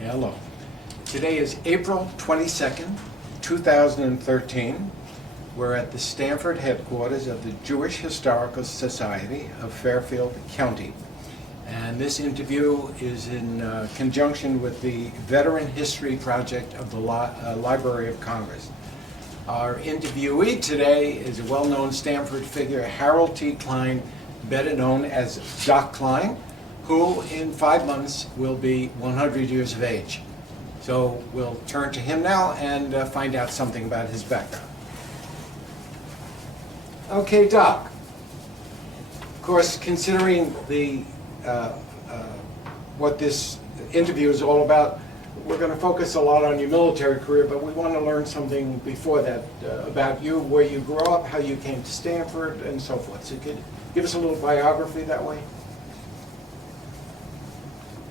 Hello. Today is April 22nd, 2013. We're at the Stanford headquarters of the Jewish Historical Society of Fairfield County. And this interview is in conjunction with the Veteran History Project of the Library of Congress. Our interviewee today is a well-known Stanford figure, Harold T. Klein, better known as Doc Klein, who in 5 months will be 100 years of age. So we'll turn to him now and find out something about his background. Okay, Doc. Of course, considering the what this interview is all about, we're going to focus a lot on your military career, but we want to learn something before that about you, where you grew up, how you came to Stanford, and so forth. So could you give us a little biography that way?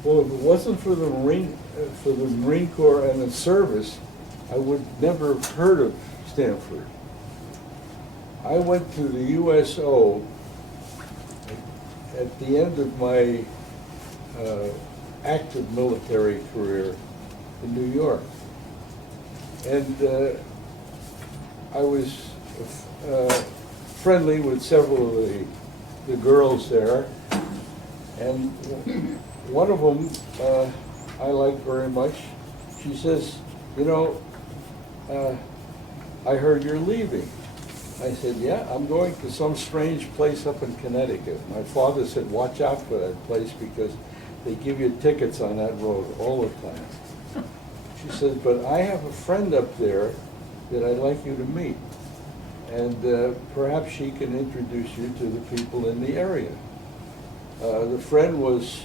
Well, if it wasn't for the Marine Corps and the service, I would never have heard of Stanford. I went to the USO at the end of my active military career in New York. And I was friendly with several of the girls there. And one of them I liked very much. She says, you know, I heard you're leaving. I said, yeah, I'm going to some strange place up in Connecticut. My father said, watch out for that place because they give you tickets on that road all the time. She says, but I have a friend up there that I'd like you to meet. And perhaps she can introduce you to the people in the area. The friend was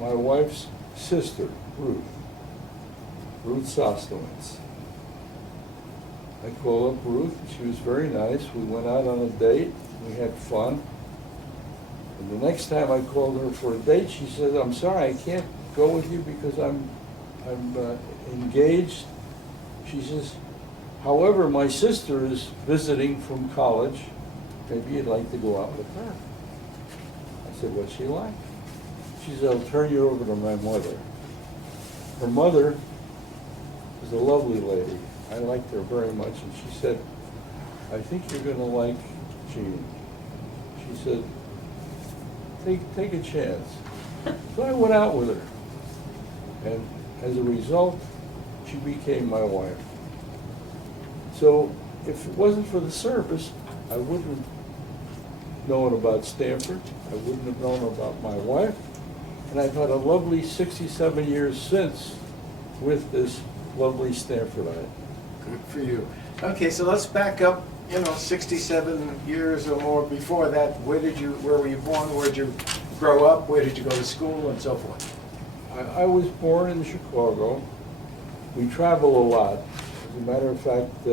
my wife's sister, Ruth Sosnowitz. I called up Ruth, she was very nice. We went out on a date, we had fun. And the next time I called her for a date, she said, I'm sorry, I can't go with you because I'm engaged. She says, however, my sister is visiting from college. Maybe you'd like to go out with her. I said, what's she like? She said, I'll turn you over to my mother. Her mother was a lovely lady. I liked her very much, and she said, I think you're going to like Jean. She said, take a chance. So I went out with her, and as a result, she became my wife. So if it wasn't for the service, I wouldn't have known about Stanford, I wouldn't have known about my wife, and I've had a lovely 67 years since with this lovely Stanfordite. Good for you. Okay, so let's back up, 67 years or more before that. Where were you born? Where did you grow up? Where did you go to school, and so forth? I was born in Chicago. We travel a lot. As a matter of fact,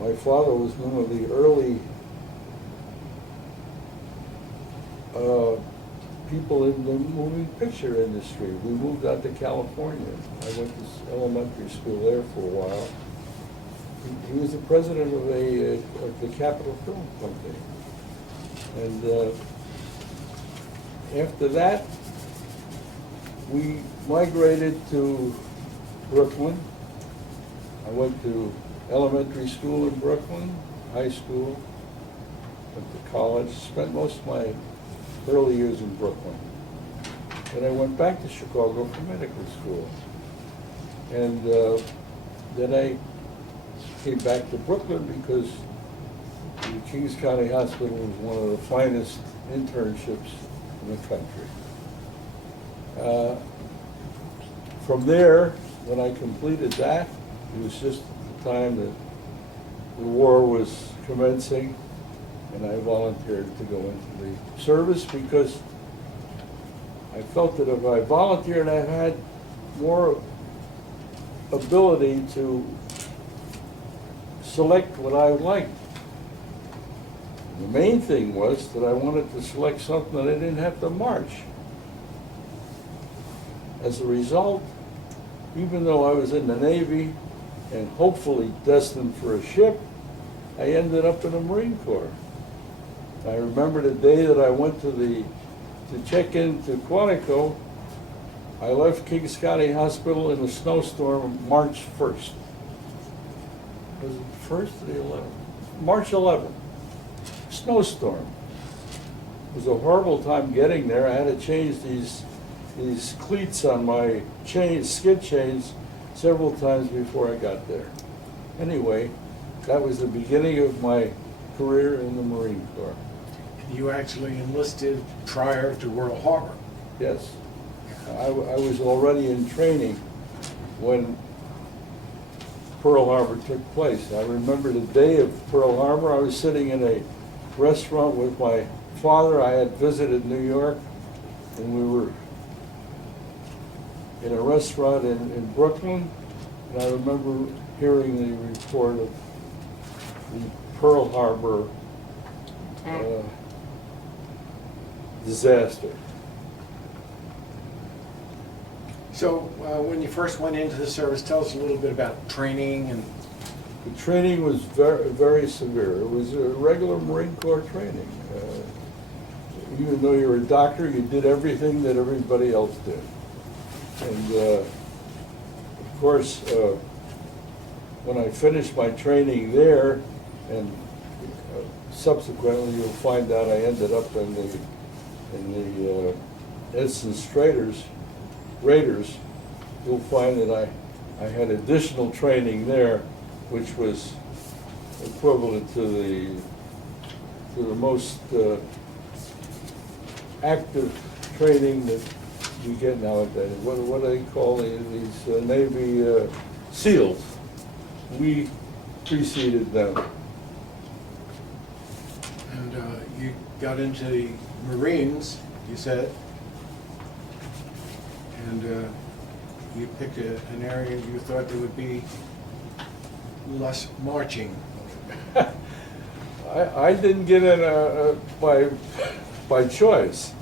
my father was one of the early people in the moving picture industry. We moved out to California. I went to elementary school there for a while. He was the president of the Kaplan Film Company. And after that, we migrated to Brooklyn. I went to elementary school in Brooklyn, high school, went to college, spent most of my early years in Brooklyn. And I went back to Chicago for medical school. And then I came back to Brooklyn because the Kings County Hospital was one of the finest internships in the country. From there, when I completed that, it was just the time that the war was commencing, and I volunteered to go into the service because I felt that if I volunteered, I had more ability to select what I liked. The main thing was that I wanted to select something that I didn't have to march. As a result, even though I was in the Navy and hopefully destined for a ship, I ended up in the Marine Corps. I remember the day that I went to check into Quantico, I left Kings County Hospital in a snowstorm March 1st. Was it the 1st or the 11th? March 11th. Snowstorm. It was a horrible time getting there. I had to change these cleats on my skid chains several times before I got there. Anyway, that was the beginning of my career in the Marine Corps. You actually enlisted prior to Pearl Harbor. Yes. I was already in training when Pearl Harbor took place. I remember the day of Pearl Harbor, I was sitting in a restaurant with my father. I had visited New York, and we were in a restaurant in Brooklyn, and I remember hearing the report of the Pearl Harbor disaster. So when you first went into the service, tell us a little bit about training and... The training was very, very severe. It was a regular Marine Corps training. Even though you were a doctor, you did everything that everybody else did. And of course, when I finished my training there, and subsequently you'll find out I ended up in the Ensign's Raiders, you'll find that I had additional training there, which was equivalent to the most active training that you get nowadays. What do they call these Navy SEALs? We preceded them. And you got into the Marines, you said, and you picked an area you thought there would be less marching. I didn't get in by choice.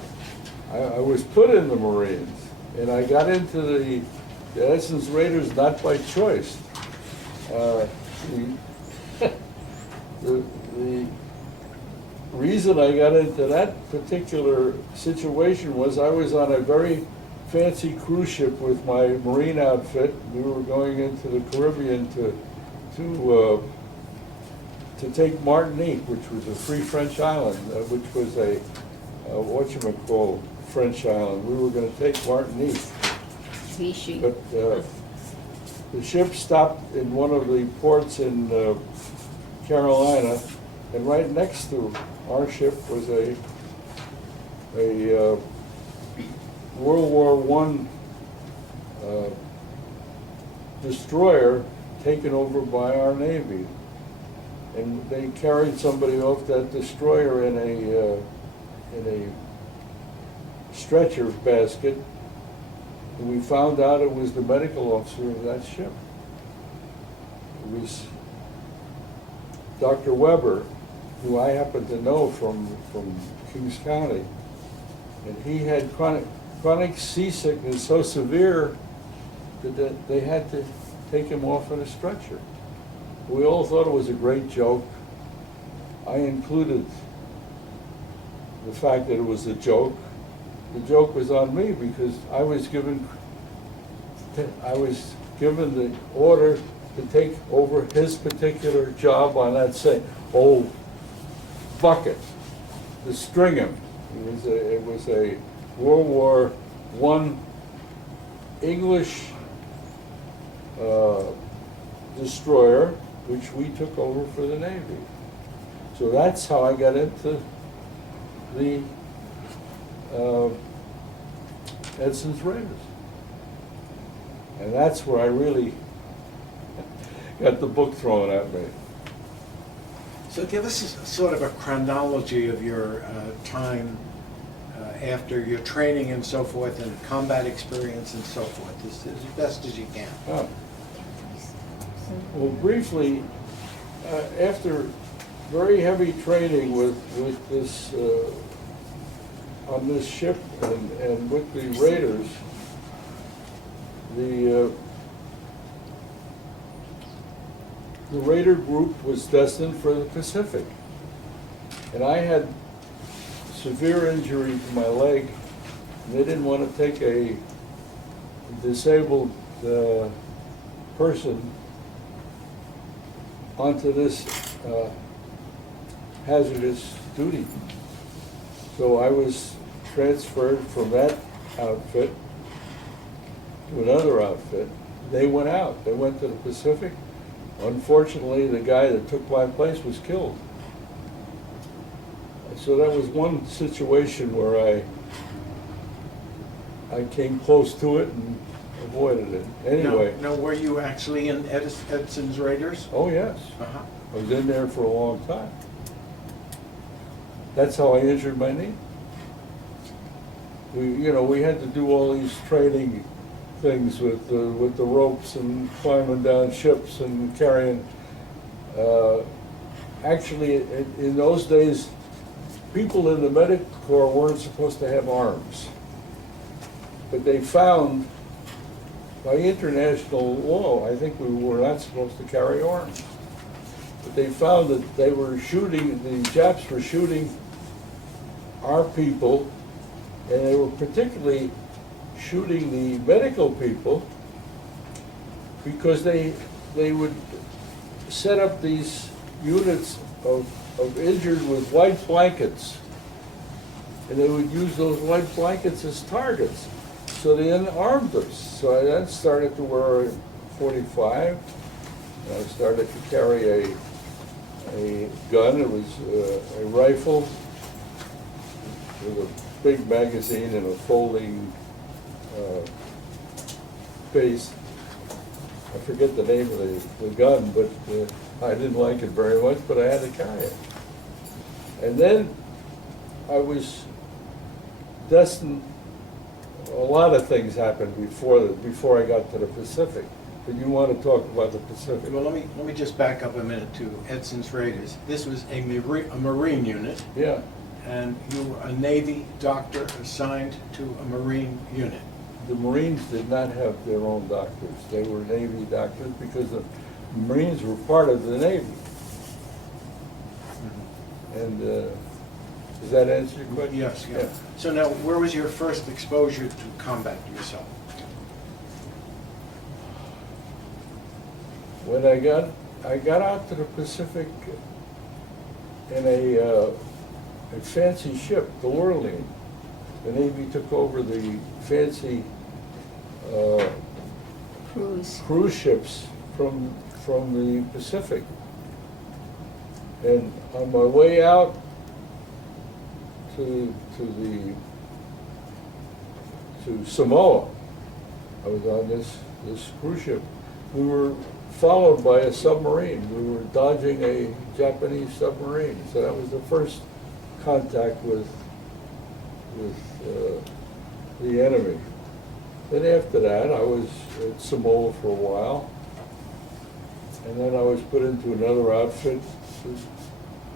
I was put in the Marines, and I got into the Ensign's Raiders not by choice. The reason I got into that particular situation was I was on a very fancy cruise ship with my Marine outfit. We were going into the Caribbean to take Martinique, which was a free French island, which was a whatchamacallit French island. We were going to take Martinique. Vichy. But the ship stopped in one of the ports in Carolina, and right next to our ship was a World War I destroyer taken over by our Navy. And they carried somebody off that destroyer in a stretcher basket, and we found out it was the medical officer of that ship. It was Dr. Weber, who I happen to know from Kings County, and he had chronic seasickness so severe that they had to take him off in a stretcher. We all thought it was a great joke. I included the fact that it was a joke. The joke was on me because I was given the order to take over his particular job on that same old bucket, to string him. It was a World War I English destroyer, which we took over for the Navy. So that's how I got into the Ensign's Raiders. And that's where I really got the book thrown at me. So give us sort of a chronology of your time after your training and so forth, and combat experience and so forth, as best as you can. Well, briefly, after very heavy training with this on this ship and with the Raiders, the Raider group was destined for the Pacific, and I had severe injury to my leg, and they didn't want to take a disabled person onto this hazardous duty. So I was transferred from that outfit to another outfit. They went out. They went to the Pacific. Unfortunately, the guy that took my place was killed. So that was one situation where I came close to it and avoided it. Anyway. Now, were you actually in Edson's Raiders? Oh, yes. Uh-huh. I was in there for a long time. That's how I injured my knee. We had to do all these training things with the ropes and climbing down ships and carrying. Actually, in those days, people in the medical corps weren't supposed to have arms. But they found, by international law, I think we were not supposed to carry arms. But they found that they were shooting, the Japs were shooting our people, and they were particularly shooting the medical people because they would set up these units of injured with white blankets, and they would use those white blankets as targets. So they unarmed us. So I then started to wear a .45, and I started to carry a gun. It was a rifle with a big magazine and a folding base. I forget the name of the gun, but I didn't like it very much, but I had to carry it. And then I was destined, a lot of things happened before I got to the Pacific. But you want to talk about the Pacific? Well, let me just back up a minute to Edson's Raiders. This was a Marine unit. Yeah. And you were a Navy doctor assigned to a Marine unit. The Marines did not have their own doctors. They were Navy doctors because the Marines were part of the Navy. Mm-hmm. And does that answer your question? Yes, yeah. So now, where was your first exposure to combat yourself? When I got out to the Pacific in a fancy ship, the Whirling. The Navy took over the fancy cruise ships from the Pacific. And on my way out to Samoa, I was on this cruise ship. We were followed by a submarine. We were dodging a Japanese submarine. So that was the first contact with the enemy. Then after that, I was at Samoa for a while, and then I was put into another outfit.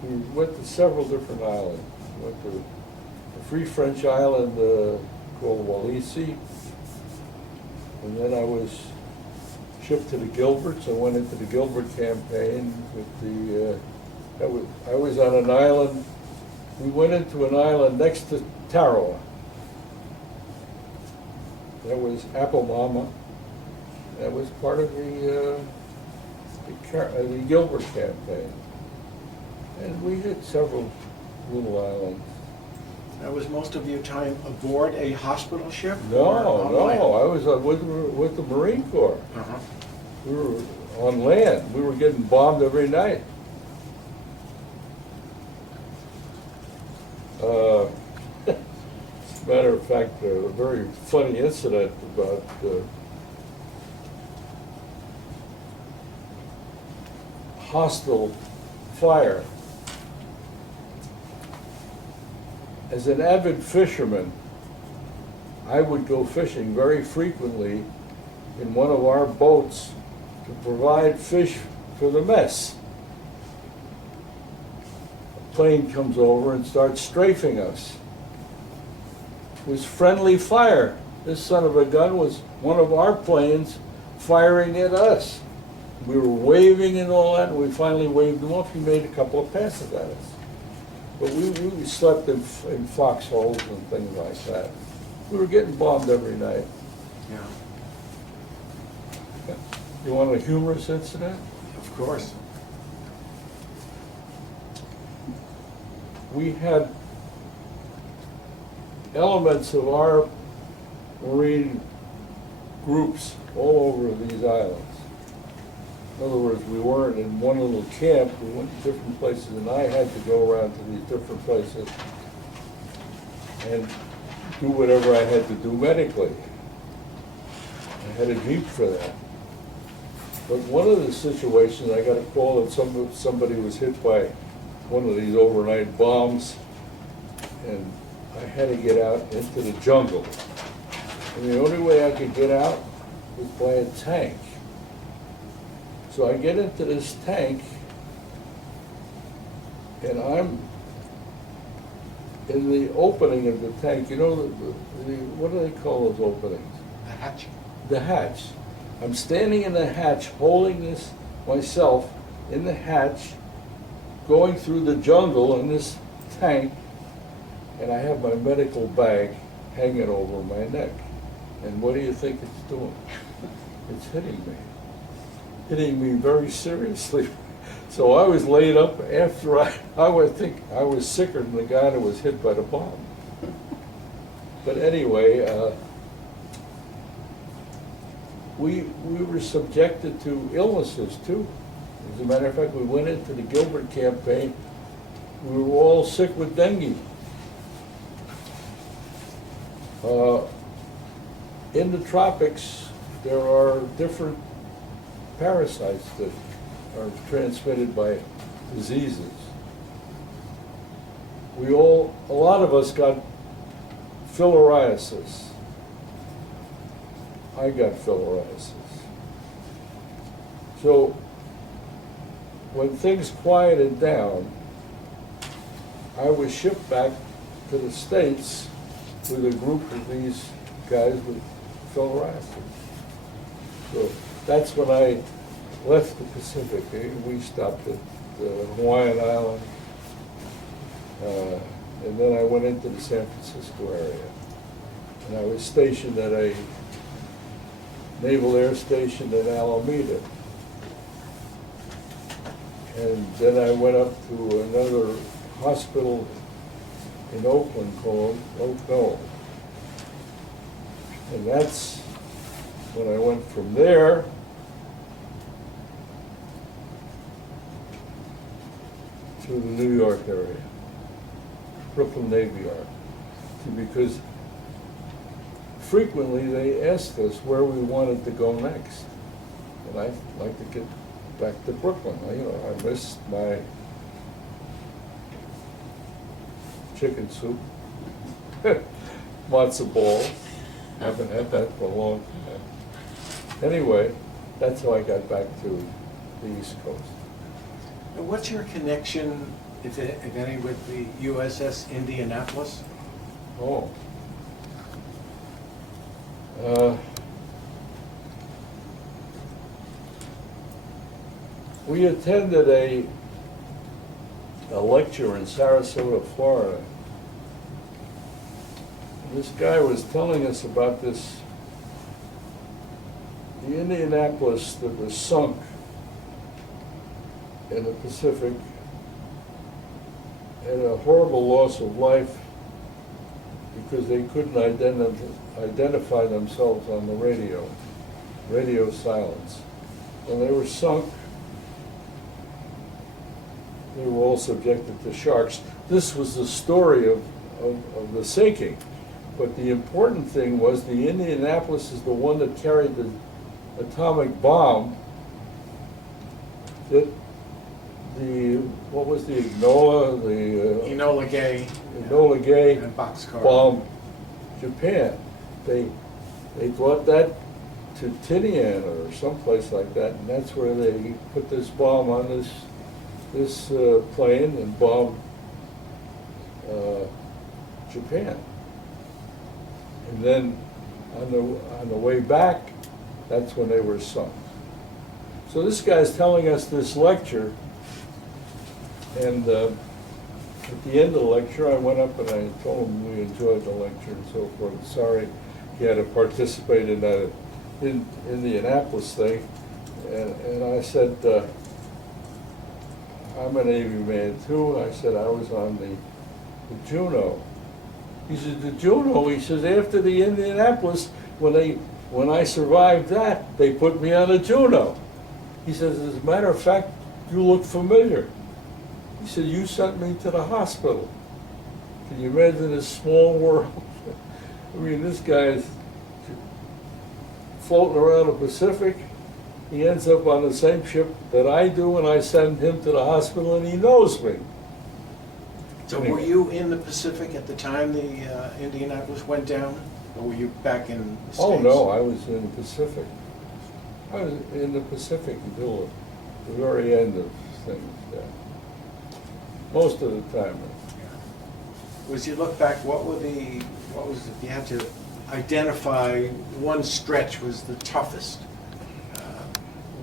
We went to several different islands. We went to a free French island called Elissa, and then I was shipped to the Gilberts. I went into the Gilbert campaign with I was on an island. We went into an island next to Tarawa. That was Apamama. That was part of the Gilbert campaign. And we hit several little islands. That was most of your time aboard a hospital ship? No, land? I was with the Marine Corps. Uh-huh. We were on land. We were getting bombed every night. As a matter of fact, a very funny incident about hostile fire. As an avid fisherman, I would go fishing very frequently in one of our boats to provide fish for the mess. A plane comes over and starts strafing us. It was friendly fire. This son of a gun was one of our planes firing at us. We were waving and all that, and we finally waved him off. He made a couple of passes at us. But we slept in foxholes and things like that. We were getting bombed every night. Yeah. You want a humorous incident? Of course. We had elements of our Marine groups all over these islands. In other words, we weren't in one little camp, we went to different places, and I had to go around to these different places and do whatever I had to do medically. I had a Jeep for that. But one of the situations, I got a call that somebody was hit by one of these overnight bombs, and I had to get out into the jungle. And the only way I could get out was by a tank. So I get into this tank, and I'm in the opening of the tank. You know, what do they call those openings? The hatch. The hatch. I'm standing in the hatch, holding this myself in the hatch, going through the jungle in this tank, and I have my medical bag hanging over my neck. And what do you think it's doing? It's hitting me very seriously. So I was laid up after I would think I was sicker than the guy that was hit by the bomb. But anyway, we were subjected to illnesses too. As a matter of fact, we went into the Gilbert campaign, we were all sick with dengue. In the tropics, there are different parasites that are transmitted by diseases. A lot of us got filariasis. I got filariasis. So when things quieted down, I was shipped back to the States with a group of these guys with filariasis. So that's when I left the Pacific. We stopped at Hawaiian Island, and then I went into the San Francisco area. And I was stationed at a Naval Air Station in Alameda. And then I went up to another hospital in Oakland called Oak Knoll. And that's when I went from there to the New York area, Brooklyn Navy Yard. Because frequently they asked us where we wanted to go next. And I'd like to get back to Brooklyn. I missed my chicken soup, matzo balls. Haven't had that for a long time. Anyway, that's how I got back to the East Coast. And what's your connection, if any, with the USS Indianapolis? Oh. We attended a lecture in Sarasota, Florida. This guy was telling us about the Indianapolis that was sunk in the Pacific, had a horrible loss of life because they couldn't identify themselves on the radio silence. When they were sunk, they were all subjected to sharks. This was the story of the sinking. But the important thing was the Indianapolis is the one that carried the atomic bomb that what was the Enola Gay and Boxcar bombed Japan. They brought that to Tinian or someplace like that, and that's where they put this bomb on this plane and bombed Japan. And then on the way back, that's when they were sunk. So this guy's telling us this lecture, and at the end of the lecture, I went up and I told him we enjoyed the lecture and so forth. Sorry he had to participate in that Indianapolis thing, And I said, I'm a Navy man too. I said, I was on the Juno. He said, the Juno, he says, after the Indianapolis, when I survived that, they put me on a Juno. He says, as a matter of fact, you look familiar. He said, you sent me to the hospital. Can you imagine this small world? I mean, this guy is floating around the Pacific. He ends up on the same ship that I do, and I send him to the hospital, and he knows me. So were you in the Pacific at the time the Indianapolis went down? Or were you back in the States? Oh, no, I was in the Pacific. I was in the Pacific until the very end of things, yeah. Most of the time. As you look back, what was if you had to identify one stretch was the toughest?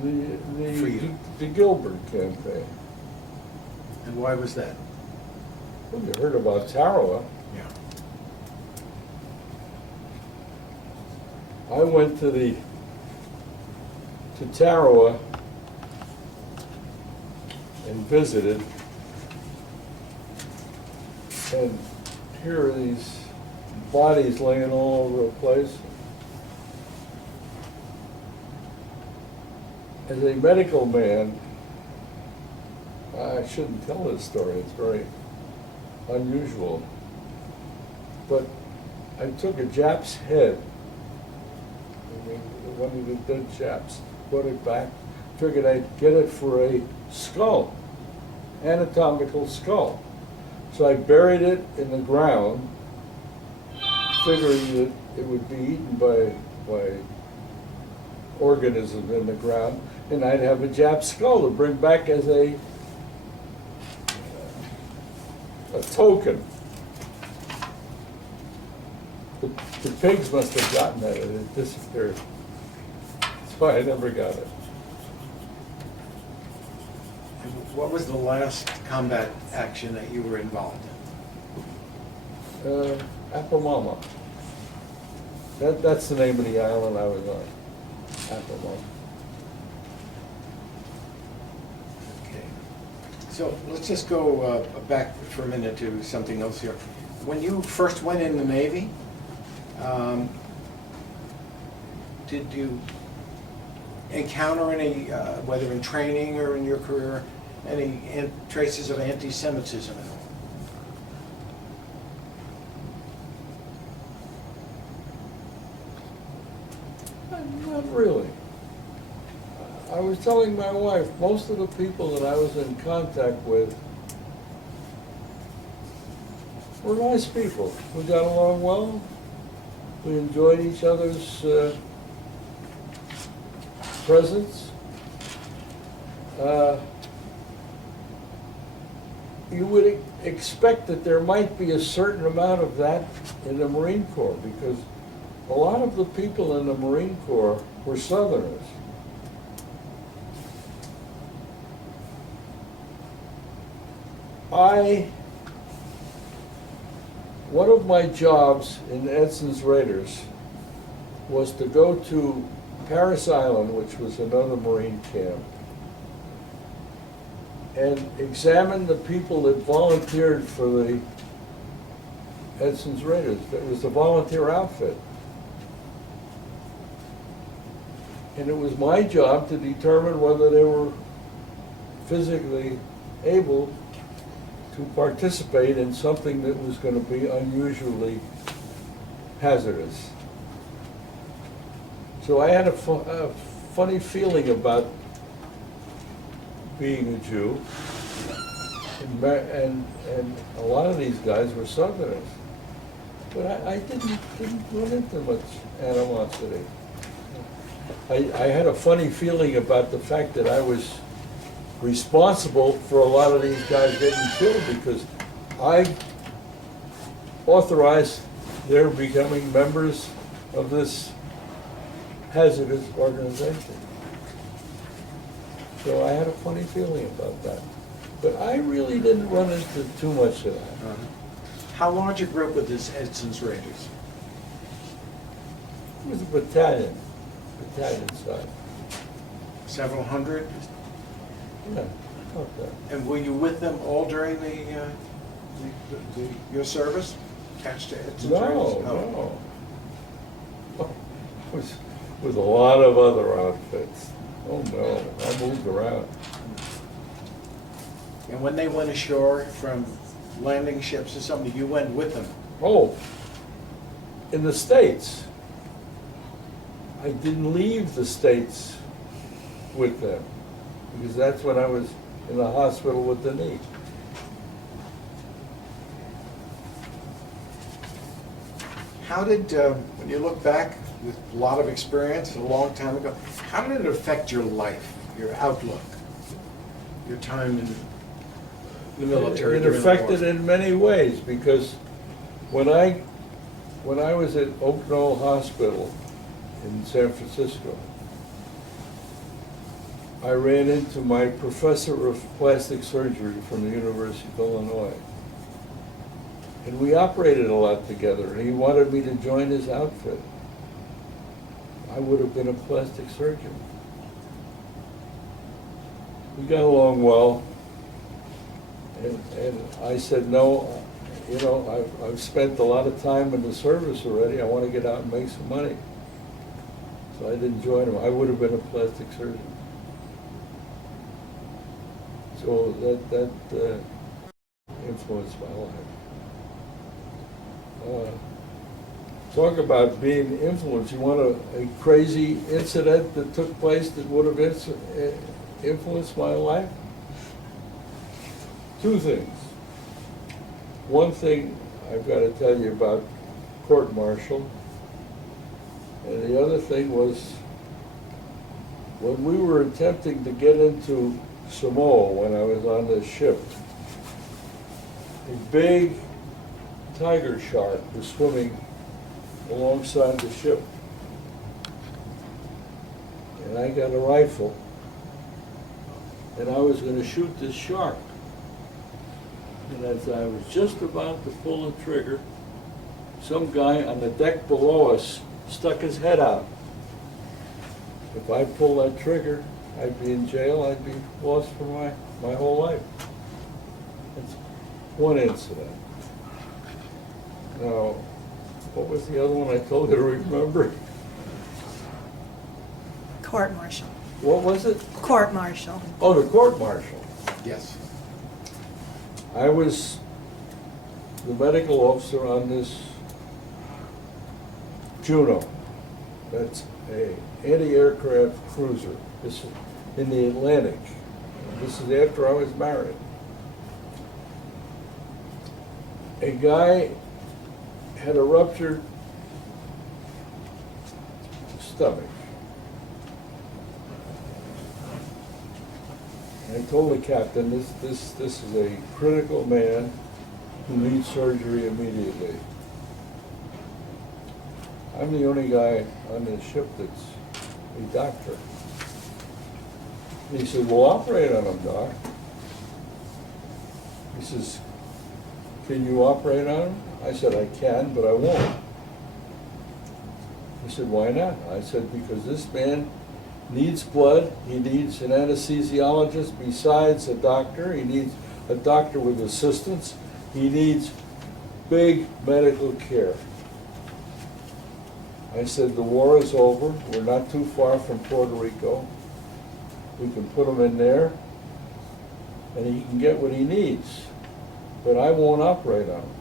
For you. The Gilbert campaign. And why was that? Well, you heard about Tarawa. Yeah. I went to Tarawa and visited, and here are these bodies laying all over the place. As a medical man, I shouldn't tell this story, it's very unusual, but I took a Jap's head, I mean, one of the dead Japs, put it back, figured I'd get it for a skull, anatomical skull. So I buried it in the ground, figuring that it would be eaten by organisms in the ground, and I'd have a Jap skull to bring back as a token. The pigs must have gotten that, and it disappeared. That's why I never got it. What was the last combat action that you were involved in? Apamama. That's the name of the island I was on. Apamama. Okay. So let's just go back for a minute to something else here. When you first went in the Navy, did you encounter any, whether in training or in your career, any traces of anti-Semitism at all? Not really. I was telling my wife, most of the people that I was in contact with were nice people. We got along well. We enjoyed each other's presence. You would expect that there might be a certain amount of that in the Marine Corps, because a lot of the people in the Marine Corps were Southerners. One of my jobs in Edson's Raiders was to go to Paris Island, which was another Marine camp, and examine the people that volunteered for the Edson's Raiders. It was a volunteer outfit. And it was my job to determine whether they were physically able to participate in something that was going to be unusually hazardous. So I had a funny feeling about being a Jew, and a lot of these guys were Southerners. But I didn't run into much animosity. I had a funny feeling about the fact that I was responsible for a lot of these guys getting killed, because I authorized their becoming members of this hazardous organization. So I had a funny feeling about that. But I really didn't run into too much of that. How large a group was this Edson's Raiders? It was a battalion size. Several hundred? Yeah, about that. And were you with them all during your service? Attached to Ed's No, attorneys? no. Was with a lot of other outfits. Oh, no, I moved around. And when they went ashore from landing ships or something, you went with them? Oh, in the States. I didn't leave the States with them, because that's when I was in the hospital with the knee. How did, when you look back with a lot of experience, a long time ago, how did it affect your life, your outlook, your time in the military? It during the affected war? in many ways, because when I was at Oak Knoll Hospital in San Francisco, I ran into my professor of plastic surgery from the University of Illinois. And we operated a lot together, and he wanted me to join his outfit. I would have been a plastic surgeon. We got along well, and I said, no, you know, I've spent a lot of time in the service already, I want to get out and make some money. So I didn't join him. I would have been a plastic surgeon. So that influenced my life. Talk about being influenced. You want a crazy incident that took place that would have influenced my life? Two things. One thing I've got to tell you about court-martial, and the other thing was when we were attempting to get into Samoa when I was on the ship, a big tiger shark was swimming alongside the ship. And I got a rifle, and I was going to shoot this shark. And as I was just about to pull the trigger, some guy on the deck below us stuck his head out. If I pulled that trigger, I'd be in jail, I'd be lost for my whole life. That's one incident. Now, what was the other one I told you to remember? Court-martial. What was it? Court-martial. Oh, the court-martial. Yes. I was the medical officer on this Juno. That's a anti-aircraft cruiser. This is in the Atlantic. This is after I was married. A guy had a ruptured stomach. I told the captain, this is a critical man who needs surgery immediately. I'm the only guy on this ship that's a doctor. He said, "We'll operate on him, Doc." He says, "Can you operate on him?" I said, "I can, but I won't." He said, "Why not?" I said, "Because this man needs blood, he needs an anesthesiologist besides a doctor, he needs a doctor with assistance, he needs big medical care." I said, "The war is over, we're not too far from Puerto Rico, we can put him in there, and he can get what he needs, but I won't operate on him."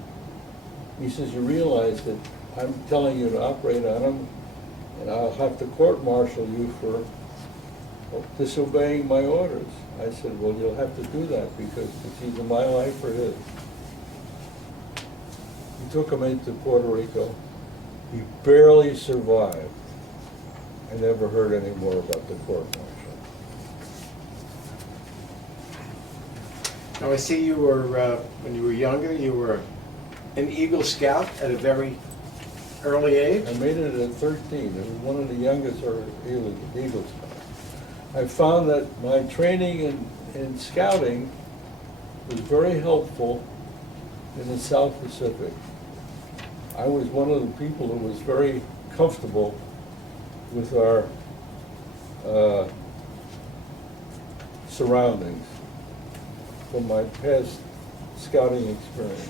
He says, "You realize that I'm telling you to operate on him, and I'll have to court-martial you for disobeying my orders." I said, "Well, you'll have to do that because it's either my life or his." He took him into Puerto Rico. He barely survived. I never heard any more about the court-martial. Now, I see you were, when you were younger, you were an Eagle Scout at a very early age? I made it at 13. It was one of the youngest Eagle Scouts. I found that my training in scouting was very helpful in the South Pacific. I was one of the people who was very comfortable with our surroundings from my past scouting experience.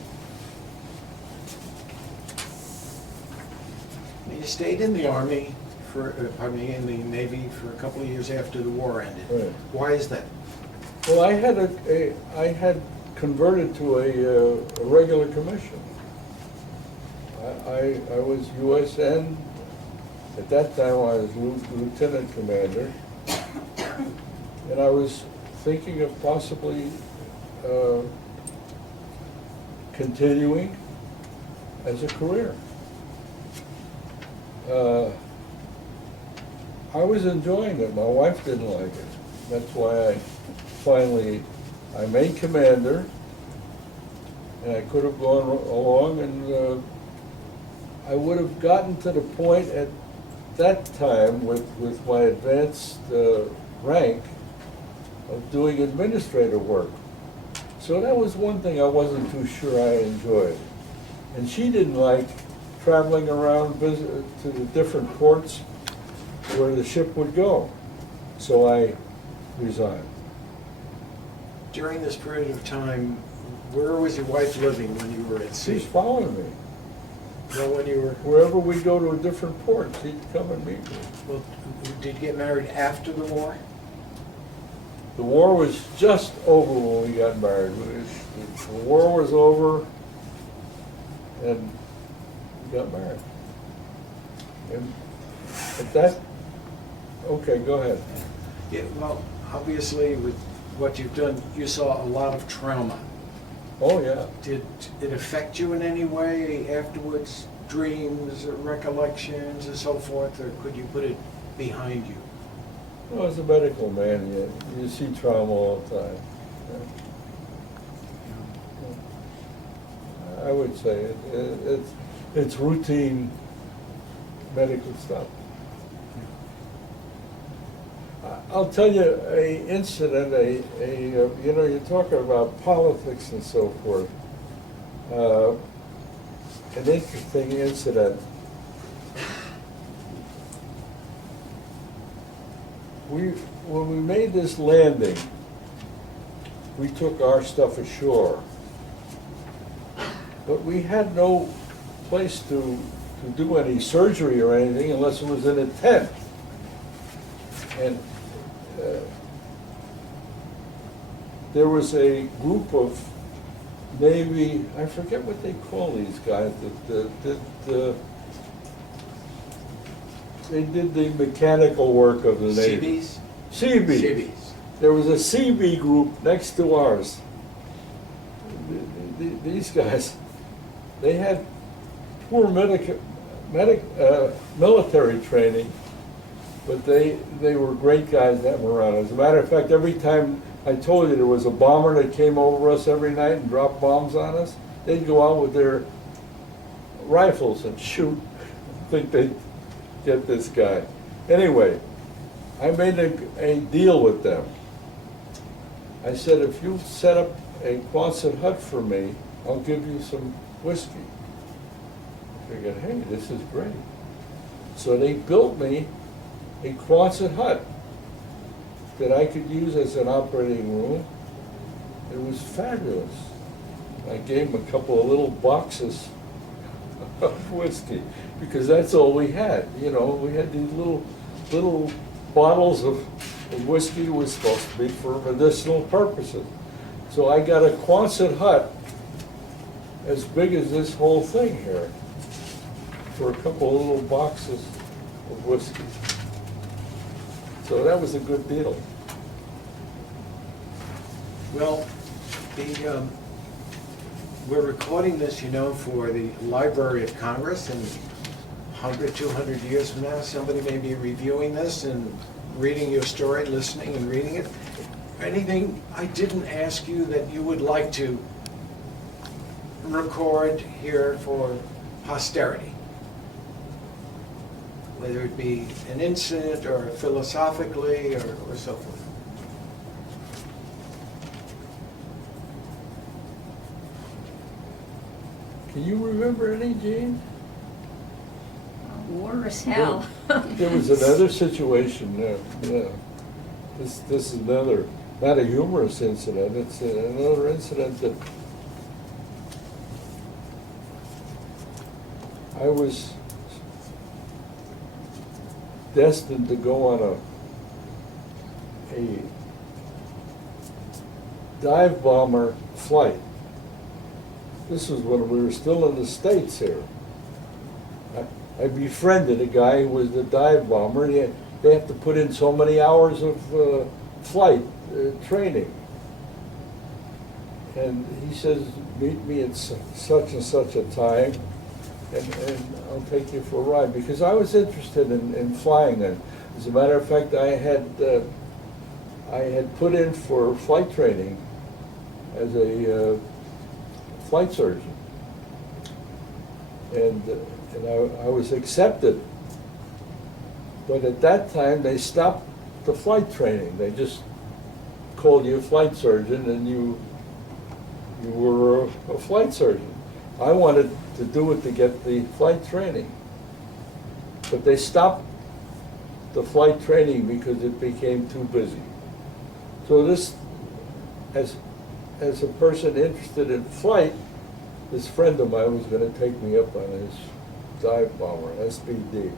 You stayed in the Army in the Navy for a couple of years after the war ended. Right. Why is that? Well, I had converted to a regular commission. I was USN, at that time I was lieutenant commander, and I was thinking of possibly continuing as a career. I was enjoying it. My wife didn't like it. That's why I made commander, and I could have gone along, and I would have gotten to the point at that time with my advanced rank of doing administrative work. So that was one thing I wasn't too sure I enjoyed. And she didn't like traveling around to the different ports where the ship would go. So I resigned. During this period of time, where was your wife living when you were at sea? She's following me. Well, when you were, Wherever we go to a different port, she'd come and meet me. well, did you get married after the war? The war was just over when we got married. The war was over, and we got married. And at that, okay, go ahead. Yeah, well, obviously with what you've done, you saw a lot of trauma. Oh, yeah. Did it affect you in any way afterwards? Dreams, or recollections, and so forth, or could you put it behind you? Well, as a medical man, you see trauma all the time. I would say it's routine medical stuff. I'll tell you a incident, you know, you're talking about politics and so forth. An interesting incident. When we made this landing, we took our stuff ashore. But we had no place to do any surgery or anything unless it was in a tent. And there was a group of Navy, I forget what they call these guys, they did the mechanical work of the Navy. Seabees? Seabees. Seabees. There was a Seabee group next to ours. These guys, they had poor military training, but they were great guys to have around. As a matter of fact, every time, I told you there was a bomber that came over us every night and dropped bombs on us, they'd go out with their rifles and shoot. I think they'd get this guy. Anyway, I made a deal with them. I said, if you set up a Quonset hut for me, I'll give you some whiskey. I figured, hey, this is great. So they built me a Quonset hut that I could use as an operating room. It was fabulous. I gave them a couple of little boxes of whiskey because that's all we had. You know, we had these little bottles of whiskey was supposed to be for medicinal purposes. So I got a Quonset hut as big as this whole thing here for a couple of little boxes of whiskey. So that was a good deal. Well, we're recording this, you know, for the Library of Congress, and 100, 200 years from now, somebody may be reviewing this and reading your story, listening and reading it. Anything I didn't ask you that you would like to record here for posterity? Whether it be an incident or philosophically or so forth. Can you remember any, Gene? War as hell. There was another situation there. Yeah. This is another not a humorous incident, it's another incident that I was destined to go on a dive bomber flight. This was when we were still in the States here. I befriended a guy who was the dive bomber. They have to put in so many hours of flight training. And he says, meet me at such and such a time, and I'll take you for a ride. Because I was interested in flying then. As a matter of fact, I had put in for flight training as a flight surgeon. And I was accepted. But at that time, they stopped the flight training. They just called you a flight surgeon, and you were a flight surgeon. I wanted to do it to get the flight training. But they stopped the flight training because it became too busy. So this, as a person interested in flight, this friend of mine was going to take me up on his dive bomber, SBD.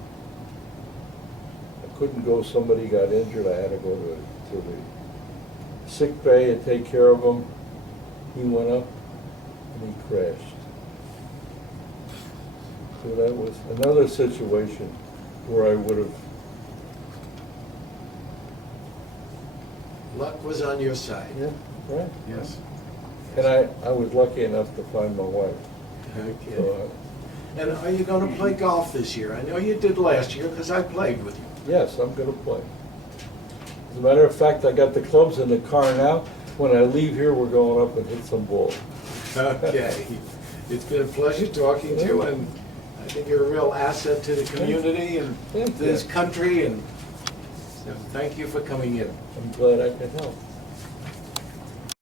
I couldn't go, somebody got injured, I had to go to the sick bay and take care of him. He went up and he crashed. So that was another situation where I would have. Luck was on your side. Yeah, right. Yes. And I was lucky enough to find my wife. Okay. So, And are you going to play golf this year? I know you did last year because I played with you. yes, I'm going to play. As a matter of fact, I got the clubs in the car now. When I leave here, we're going up and hit some balls. Okay. It's been a pleasure talking to you, and I think you're a real asset to the community and to Thank you. this country, and so thank you for coming in. I'm glad I could help.